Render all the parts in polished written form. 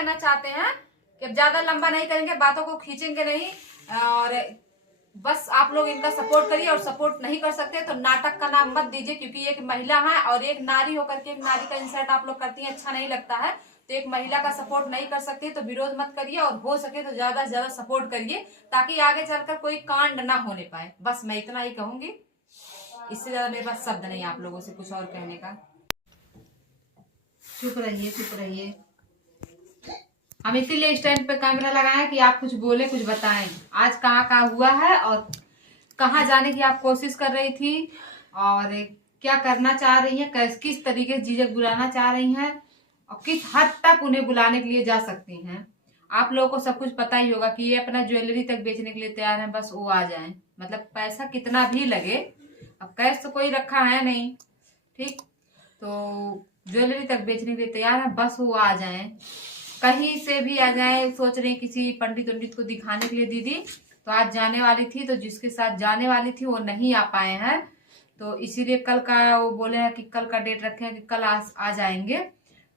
कहना चाहते हैं कि अब ज्यादा लंबा नहीं करेंगे, बातों को खींचेंगे नहीं, और बस आप लोग इनका सपोर्ट करिए। और सपोर्ट नहीं कर सकते तो नाटक का नाम मत दीजिए, क्योंकि एक महिला है और एक नारी होकर के एक नारी का इंसल्ट आप लोग करती हैं, अच्छा नहीं लगता है। तो एक महिला का सपोर्ट नहीं कर सकते तो विरोध मत करिए, और हो सके तो ज्यादा से ज्यादा सपोर्ट करिए, ताकि आगे चलकर कोई कांड ना होने पाए। बस मैं इतना ही कहूंगी, इससे ज्यादा मेरे पास शब्द नहीं आप लोगों से कुछ और कहने का। चुप रहिए, चुप रहिए। हम इसीलिए स्टैंड पे कैमरा लगाए कि आप कुछ बोले, कुछ बताएं आज कहाँ कहाँ हुआ है, और कहाँ जाने की आप कोशिश कर रही थी, और क्या करना चाह रही हैं, किस तरीके से जीजक बुलाना चाह रही हैं, और किस हद तक उन्हें बुलाने के लिए जा सकती हैं। आप लोगों को सब कुछ पता ही होगा कि ये अपना ज्वेलरी तक बेचने के लिए तैयार है, बस वो आ जाए। मतलब पैसा कितना भी लगे, अब कैश तो कोई रखा है नहीं, ठीक, तो ज्वेलरी तक बेचने के लिए तैयार है, बस वो आ जाए, कहीं से भी आ जाए। सोच रहे किसी पंडित उंडित को दिखाने के लिए दीदी, तो आज जाने वाली थी, तो जिसके साथ जाने वाली थी वो नहीं आ पाए हैं, तो इसीलिए कल का वो बोले हैं कि कल का डेट रखे हैं कि कल आ जाएंगे।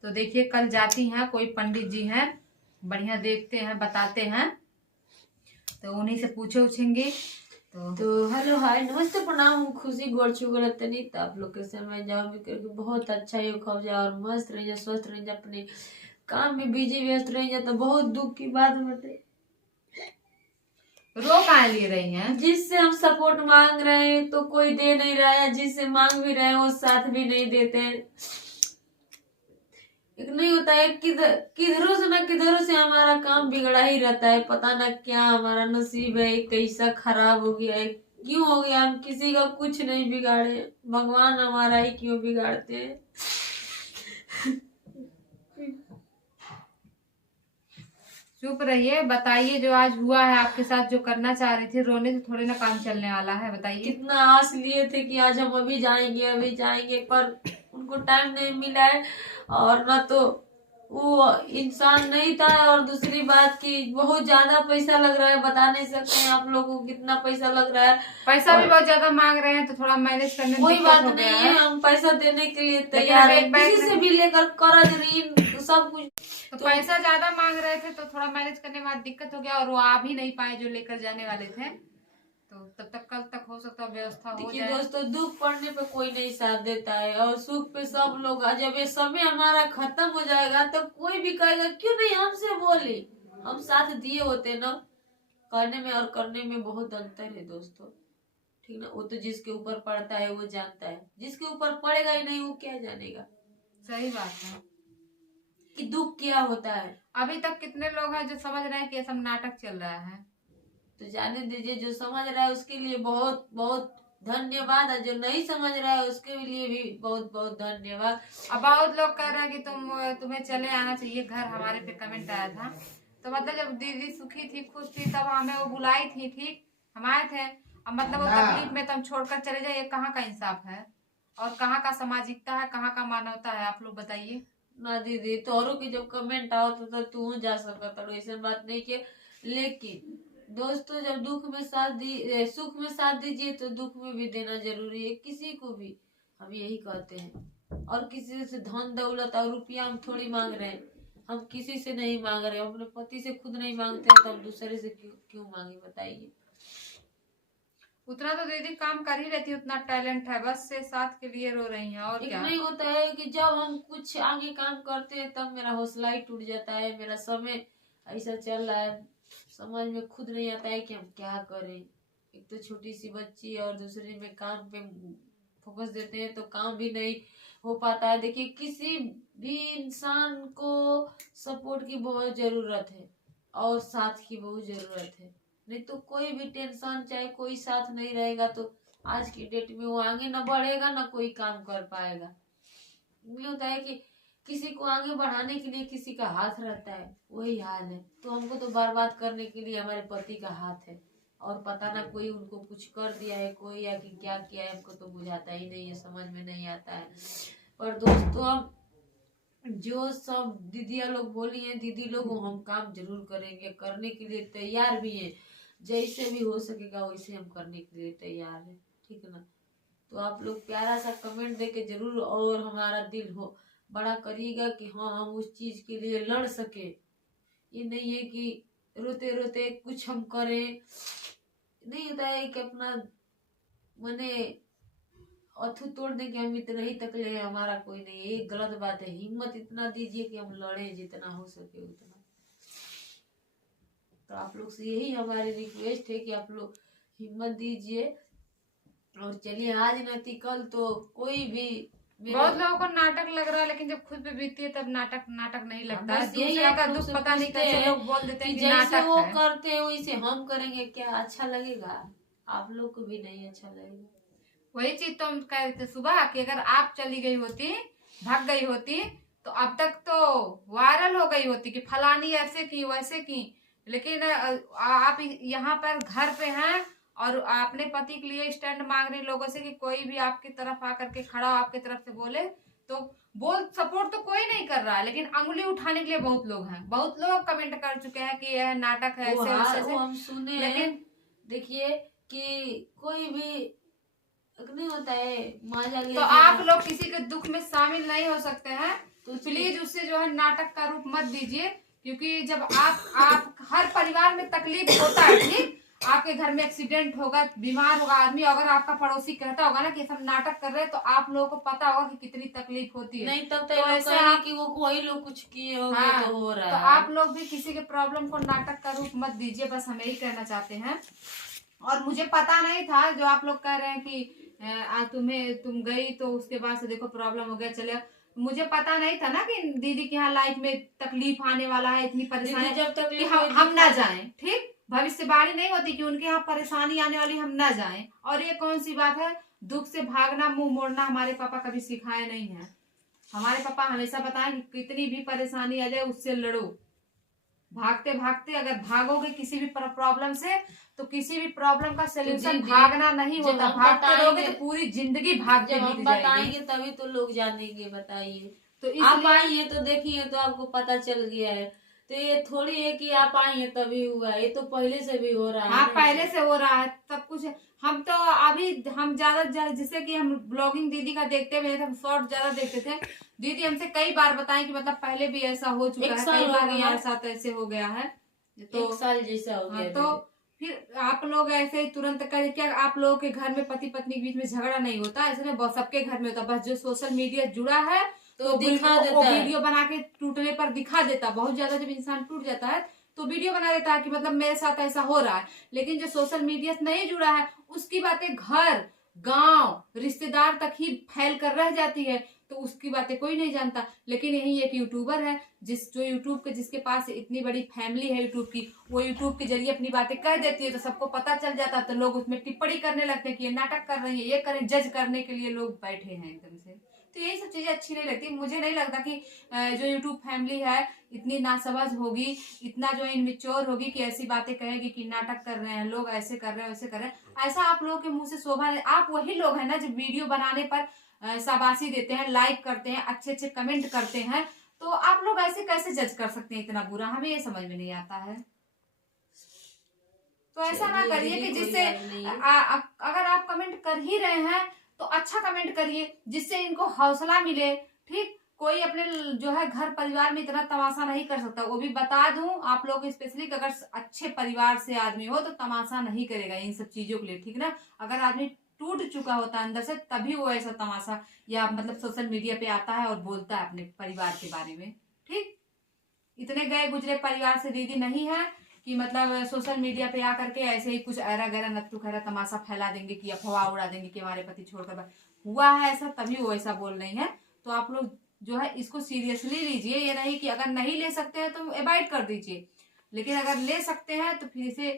तो देखिए कल जाती हैं, कोई पंडित जी हैं बढ़िया, देखते हैं, बताते हैं, तो उन्हीं से पूछे उछेंगे। तो हेलो हाय नमस्ते प्रणाम, खुशी गोड़ छुगल तनी तो आप लोग के समय जाओ भी करके बहुत अच्छा ही खब जाओ और मस्त रह जाए, स्वस्थ रह जाए, अपने काम में बिजी व्यस्त रह जाए। तो बहुत दुख की बात बताइए, रो कहाँ लिए रही हैं? जिससे हम सपोर्ट मांग रहे हैं तो कोई दे नहीं रहा है, जिससे मांग भी रहे हैं वो साथ भी नहीं देते हैं। एक नहीं होता है, किधरों से ना किधरों से हमारा काम बिगड़ा ही रहता है। पता ना क्या हमारा नसीब है, कैसा खराब हो गया है, क्यों हो गया। हम किसी का कुछ नहीं बिगाड़े, भगवान हमारा ही क्यों बिगाड़ते हैं। चुप रहिए, बताइए जो आज हुआ है आपके साथ, जो करना चाह रही थी। रोने से थोड़े ना काम चलने वाला है, बताइए। कितना आस लिए थे कि आज हम अभी जाएंगे, पर उनको टाइम नहीं मिला है, और ना तो वो इंसान नहीं था, और दूसरी बात कि बहुत ज्यादा पैसा लग रहा है, बता नहीं सकते हैं आप लोगों को कितना पैसा लग रहा है। पैसा भी बहुत ज्यादा मांग रहे हैं, तो थोड़ा मैनेज करने में कोई दिक्कत बात हो नहीं गया है, हम पैसा देने के लिए तैयार है, किसी से भी लेकर कर्ज ऋण सब कुछ। तो पैसा ज्यादा मांग रहे थे तो थोड़ा मैनेज करने में दिक्कत हो गया, और वो आ भी नहीं पाए जो लेकर जाने वाले थे, तो तब तक कल तक हो सकता है व्यवस्था हो देखिए जाए। दोस्तों, दुख पड़ने पे कोई नहीं साथ देता है, और सुख पे सब लोग। जब ये समय हमारा खत्म हो जाएगा तो कोई भी कहेगा क्यों नहीं हमसे बोले, हम साथ दिए होते ना। करने में और करने में बहुत अंतर है दोस्तों, ठीक ना। वो तो जिसके ऊपर पड़ता है वो जानता है, जिसके ऊपर पड़ेगा ही नहीं वो क्या जानेगा। सही बात है कि दुख क्या होता है। अभी तक कितने लोग हैं जो समझ रहे हैं कि ये सब नाटक चल रहा है। तो जाने दीजिए, जो समझ रहा है उसके लिए बहुत बहुत धन्यवाद, और जो नहीं समझ रहा है उसके लिए भी बहुत बहुत धन्यवाद। अब बहुत लोग कह रहे हैं कि तुम्हें चले आना चाहिए घर, हमारे पे कमेंट आया था। तो मतलब जब दीदी सुखी थी, खुश थी, तब हमें वो बुलाई थी, ठीक, हम आए थे। अब मतलब वो तकलीफ में तो हम छोड़कर चले जाए, ये कहाँ का इंसाफ है, और कहाँ का सामाजिकता है, कहाँ का मानवता है, आप लोग बताइए ना दीदी। तोहरों की जब कमेंट आओ तो तू जा सकता, ऐसा बात नहीं कि। लेकिन दोस्तों, जब दुख में सुख में साथ दीजिए तो दुख में भी देना जरूरी है, किसी को भी। हम यही कहते हैं, और किसी से धन दौलत और रुपया हम थोड़ी मांग रहे हैं, हम किसी से नहीं मांग रहे, अपने पति से खुद नहीं मांगते हैं, तो हम दूसरे से क्यों मांगे बताइए। उतना तो दीदी काम कर ही रहती है, उतना टैलेंट है, बस से साथ के लिए रो रही हैं, और क्या। नहीं होता है कि जब हम कुछ आगे काम करते हैं तब मेरा हौसला ही टूट जाता है। मेरा समय ऐसा चल रहा है, समझ में खुद नहीं आता है कि हम क्या करें। एक तो छोटी सी बच्ची, और दूसरे में काम पे फोकस देते हैं तो काम भी नहीं हो पाता है। देखिए, किसी भी इंसान को सपोर्ट की बहुत जरूरत है, और साथ की बहुत जरूरत है। नहीं तो कोई भी टेंशन, चाहे कोई साथ नहीं रहेगा तो आज की डेट में वो आगे ना बढ़ेगा, ना कोई काम कर पाएगा। ये होता है कि किसी को आगे बढ़ाने के लिए किसी का हाथ रहता है, वही हाल है। तो हमको तो बर्बाद करने के लिए हमारे पति का हाथ है, और पता ना कोई उनको कुछ कर दिया है कोई, या कि क्या किया है, हमको तो बुझाता ही नहीं है, समझ में नहीं आता है। पर दोस्तों, हम जो सब दीदिया लोग बोली हैं, दीदी लोग, हम काम जरूर करेंगे, करने के लिए तैयार भी हैं। जैसे भी हो सकेगा वैसे हम करने के लिए तैयार है, ठीक ना। तो आप लोग प्यारा सा कमेंट दे के जरूर और हमारा दिल हो बड़ा करिएगा कि हाँ, हम उस चीज के लिए लड़ सके, ये नहीं है कि रोते रोते कुछ हम करें, नहीं होता है कि अपना मने अथू तोड़ दे कि हम इतना ही तकले हैं, हमारा कोई नहीं है, ये गलत बात है। हिम्मत इतना दीजिए कि हम लड़े जितना हो सके उतना। तो आप लोग से यही हमारी रिक्वेस्ट है कि आप लोग हिम्मत दीजिए और चलिए, आज नहीं कल तो कोई भी बहुत लोगों को नाटक लग रहा है, लेकिन जब खुद पे बीतती है तब नाटक नहीं लगता है। बस यही दूसरे का आप लोग दुख से पता नहीं पूछते कैसे हैं लोग बोल देते हैं कि कि जैसे नाटक वो है। करते हैं वैसे हम करेंगे, क्या अच्छा लगेगा? आप लोग को भी नहीं अच्छा लगेगा। वही चीज तो हम कह रहे थे सुबह कि अगर आप चली गई होती, भाग गई होती, तो अब तक तो वायरल हो गई होती कि फलानी ऐसे की वैसे की। लेकिन आप यहाँ पर घर पे हैं और अपने पति के लिए स्टैंड मांग रही लोगों से कि कोई भी आपकी तरफ आकर के खड़ा हो, आपकी तरफ से बोले तो बोल सपोर्ट तो कोई नहीं कर रहा है, लेकिन अंगुली उठाने के लिए बहुत लोग हैं। बहुत लोग कमेंट कर चुके हैं कि यह नाटक है, वो ऐसे हाँ, वैसे। वो हम सुने हैं। लेकिन देखिए कि कोई भी नहीं होता है मजा तो लेके आप लोग किसी के दुख में शामिल नहीं हो सकते हैं, तो प्लीज उससे जो है नाटक का रूप मत दीजिए। क्योंकि जब आप हर परिवार में तकलीफ होता है, ठीक, आपके घर में एक्सीडेंट होगा, बीमार होगा आदमी, अगर आपका पड़ोसी कहता होगा ना कि सब नाटक कर रहे हैं, तो आप लोगों को पता होगा कि कितनी तकलीफ होती है। नहीं, तब तो ऐसे ऐसे कि वो वही लोग कुछ किए होंगे। हाँ, तो हो रहा तो है। आप लोग भी किसी के प्रॉब्लम को नाटक का रूप मत दीजिए, बस हम यही कहना चाहते हैं। और मुझे पता नहीं था जो आप लोग कह रहे हैं कि आज तुम गई तो उसके बाद से देखो प्रॉब्लम हो गया, चले। मुझे पता नहीं था ना कि दीदी के यहाँ लाइफ में तकलीफ आने वाला है, इतनी परेशानी, जब तक कि हम ना जाएं। ठीक, भविष्यवाणी नहीं होती कि उनके यहाँ परेशानी आने वाली, हम ना जाएं। और ये कौन सी बात है, दुख से भागना, मुंह मोड़ना हमारे पापा कभी सिखाए नहीं है। हमारे पापा हमेशा बताएं कि कितनी भी परेशानी आ जाए उससे लड़ो। भागते भागते अगर भागोगे किसी भी प्रॉब्लम से, तो किसी भी प्रॉब्लम का सोल्यूशन भागना नहीं होता, भागते रहोगे तो पूरी जिंदगी भागते जब हम बीत जाएगी। बताएंगे तभी तो लोग जानेंगे। बताइए, तो आप आई है तो देखिए तो आपको पता चल गया है। तो ये थोड़ी है कि आप आई है तभी हुआ है, ये तो पहले से भी हो रहा है। हाँ, पहले से हो रहा है सब कुछ। हम तो अभी हम ज्यादा जैसे कि हम ब्लॉगिंग दीदी का देखते हुए हम शॉर्ट ज्यादा देखते थे। दीदी हमसे कई बार बताएं कि मतलब पहले भी ऐसा हो चुका है, कई बार हमारे साथ ऐसे हो गया है। तो 1 साल जैसा हो गया। तो फिर आप लोग ऐसे ही तुरंत कर, क्या आप लोगों के घर में पति पत्नी के बीच में झगड़ा नहीं होता? ऐसे में सबके घर में होता, बस जो सोशल मीडिया जुड़ा है तो दिखा देता वो है। वीडियो बना के टूटने पर दिखा देता। बहुत ज्यादा जब इंसान टूट जाता है तो वीडियो बना देता है कि मतलब मेरे साथ ऐसा हो रहा है। लेकिन जो सोशल मीडिया से नहीं जुड़ा है उसकी बातें घर गांव रिश्तेदार तक ही फैल कर रह जाती है, तो उसकी बातें कोई नहीं जानता। लेकिन यही एक यूट्यूबर है जो यूट्यूब के जिसके पास इतनी बड़ी फैमिली है यूट्यूब की, वो यूट्यूब के जरिए अपनी बातें कह देती है तो सबको पता चल जाता है। तो लोग उसमें टिप्पणी करने लगते हैं कि ये नाटक कर रही है, ये करें, जज करने के लिए लोग बैठे हैं एकदम से। तो यही सब चीजें अच्छी नहीं लगती। मुझे नहीं लगता कि जो यूट्यूब फैमिली है इतनी नासमझ होगी, इतना जो इनमेच्योर होगी कि ऐसी बातें कहेगी कि नाटक कर रहे हैं लोग, ऐसे कर रहे हैं वैसे कर रहे हैं। ऐसा आप लोगों के मुंह से शोभा नहीं। आप वही लोग हैं ना जो वीडियो बनाने पर शाबाशी देते हैं, लाइक करते हैं, अच्छे अच्छे कमेंट करते हैं। तो आप लोग ऐसे कैसे जज कर सकते हैं इतना बुरा? हमें ये समझ में नहीं आता है। तो ऐसा ना करिए कि जिससे अगर आप कमेंट कर ही रहे हैं तो अच्छा कमेंट करिए जिससे इनको हौसला मिले। ठीक, कोई अपने जो है घर परिवार में इतना तमाशा नहीं कर सकता। वो भी बता दूं आप लोग स्पेशली कि अगर अच्छे परिवार से आदमी हो तो तमाशा नहीं करेगा इन सब चीजों के लिए, ठीक ना। अगर आदमी टूट चुका होता है अंदर से तभी वो ऐसा तमाशा या मतलब सोशल मीडिया पे आता है और बोलता है अपने परिवार के बारे में। ठीक, इतने गए गुजरे परिवार से दीदी नहीं है कि मतलब सोशल मीडिया पे आकर के ऐसे ही कुछ ऐरा गैरा नत्थु खैरा तमाशा फैला देंगे कि अफवाह उड़ा देंगे कि हमारे पति छोड़कर हुआ है ऐसा, तभी वो ऐसा बोल रही है। तो आप लोग जो है इसको सीरियसली लीजिए। ये नहीं कि अगर नहीं ले सकते हैं तो अवॉइड कर दीजिए, लेकिन अगर ले सकते हैं तो फिर इसे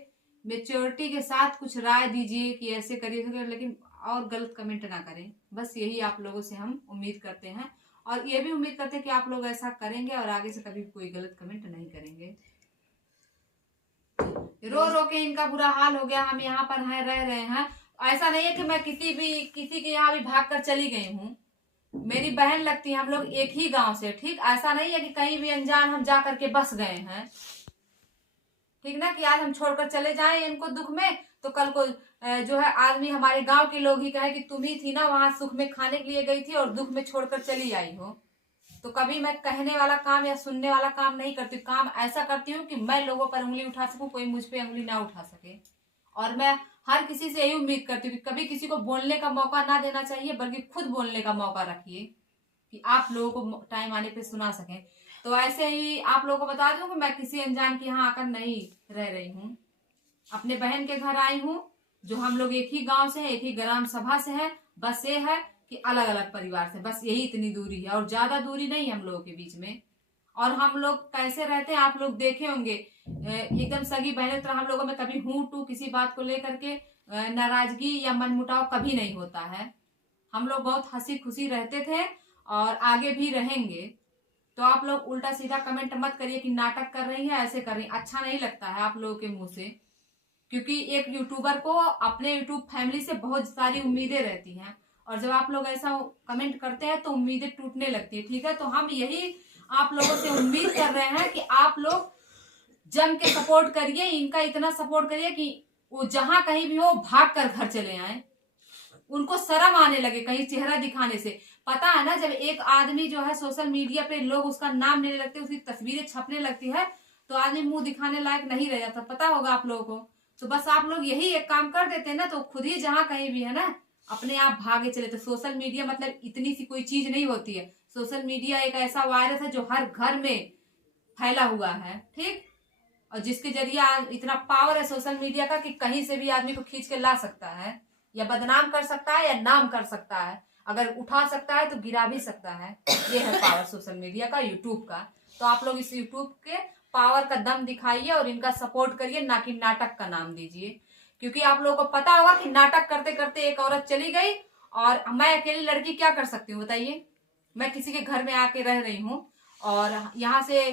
मेच्योरिटी के साथ कुछ राय दीजिए कि ऐसे करिए, लेकिन और गलत कमेंट ना करें। बस यही आप लोगों से हम उम्मीद करते हैं, और ये भी उम्मीद करते हैं कि आप लोग ऐसा करेंगे और आगे से कभी कोई गलत कमेंट नहीं करेंगे। रो रो के इनका बुरा हाल हो गया, हम यहाँ पर हैं, रह रहे हैं। ऐसा नहीं है कि मैं किसी के यहाँ भी भाग कर चली गई हूँ। मेरी बहन लगती है, हम लोग एक ही गांव से। ठीक, ऐसा नहीं है कि कहीं भी अनजान हम जा करके बस गए हैं। ठीक ना, कि आज हम छोड़कर चले जाएं इनको दुख में तो कल को जो है आदमी हमारे गांव के लोग ही कहे कि तुम ही थी ना वहां सुख में खाने के लिए गई थी और दुख में छोड़कर चली आई हो। तो कभी मैं कहने वाला काम या सुनने वाला काम नहीं करती। काम ऐसा करती हूँ कि मैं लोगों पर उंगली उठा सकूं, कोई मुझ पे उंगली ना उठा सके। और मैं हर किसी से यही उम्मीद करती हूँ कि कभी किसी को बोलने का मौका ना देना चाहिए, बल्कि खुद बोलने का मौका रखिए कि आप लोगों को टाइम आने पे सुना सकें। तो ऐसे ही आप लोगों को बता दूं कि मैं किसी अनजान के यहाँ आकर नहीं रह रही हूँ, अपने बहन के घर आई हूँ, जो हम लोग एक ही गांव से हैं, एक ही ग्राम सभा से हैं। बस ये है कि अलग अलग परिवार से, बस यही इतनी दूरी है और ज्यादा दूरी नहीं हम लोगों के बीच में। और हम लोग कैसे रहते हैं आप लोग देखे होंगे, एकदम सगी बहनों तरह हम लोगों में कभी हूं टू किसी बात को लेकर के नाराजगी या मनमुटाव कभी नहीं होता है। हम लोग बहुत हंसी खुशी रहते थे और आगे भी रहेंगे। तो आप लोग उल्टा सीधा कमेंट मत करिए कि नाटक कर रही है, ऐसे कर रही है। अच्छा नहीं लगता है आप लोगों के मुंह से, क्योंकि एक यूट्यूबर को अपने यूट्यूब फैमिली से बहुत सारी उम्मीदें रहती हैं, और जब आप लोग ऐसा कमेंट करते हैं तो उम्मीदें टूटने लगती है। ठीक है, तो हम यही आप लोगों से उम्मीद कर रहे हैं कि आप लोग जम के सपोर्ट करिए, इनका इतना सपोर्ट करिए कि वो जहां कहीं भी हो भाग कर घर चले आए, उनको शर्म आने लगे कहीं चेहरा दिखाने से। पता है ना, जब एक आदमी जो है सोशल मीडिया पे लोग उसका नाम लेने लगते, उसकी तस्वीरें छपने लगती है, तो आदमी मुंह दिखाने लायक नहीं रह जाता। पता होगा आप लोगों को। तो बस आप लोग यही एक काम कर देते हैं ना, तो खुद ही जहां कहीं भी है ना अपने आप भागे चले। तो सोशल मीडिया मतलब इतनी सी कोई चीज नहीं होती है। सोशल मीडिया एक ऐसा वायरस है जो हर घर में फैला हुआ है, ठीक। और जिसके जरिए इतना पावर है सोशल मीडिया का कि कहीं से भी आदमी को खींच के ला सकता है, या बदनाम कर सकता है, या नाम कर सकता है। अगर उठा सकता है तो गिरा भी सकता है। ये है पावर सोशल मीडिया का, यूट्यूब का। तो आप लोग इस यूट्यूब के पावर का दम दिखाइए और इनका सपोर्ट करिए, ना कि नाटक का नाम दीजिए। क्योंकि आप लोगों को पता होगा कि नाटक करते करते एक औरत चली गई, और मैं अकेली लड़की क्या कर सकती हूँ बताइए। मैं किसी के घर में आके रह रही हूँ, और यहाँ से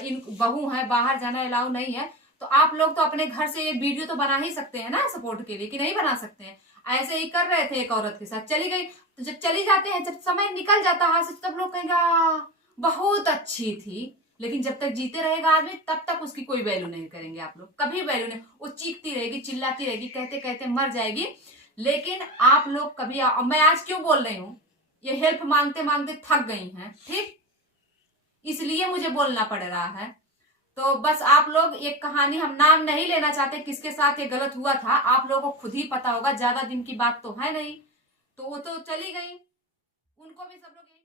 इन बहू है, बाहर जाना अलाउ नहीं है। तो आप लोग तो अपने घर से ये वीडियो तो बना ही सकते हैं ना सपोर्ट के लिए, कि नहीं बना सकते हैं। ऐसे ही कर रहे थे, एक औरत के साथ चली गई। तो जब चली जाते हैं, जब समय निकल जाता है तब लोग कहेंगे बहुत अच्छी थी। लेकिन जब तक जीते रहेगा आदमी तब तक उसकी कोई वैल्यू नहीं करेंगे आप लोग, कभी वैल्यू नहीं। वो चीखती रहेगी, चिल्लाती रहेगी, कहते कहते मर जाएगी। लेकिन आप लोग कभी मैं आज क्यों बोल रही हूँ, ये हेल्प मांगते मांगते थक गई हैं, ठीक, इसलिए मुझे बोलना पड़ रहा है। तो बस आप लोग, एक कहानी, हम नाम नहीं लेना चाहते किसके साथ ये गलत हुआ था, आप लोगों को खुद ही पता होगा, ज्यादा दिन की बात तो है नहीं। तो वो तो चली गई, उनको भी सब लोग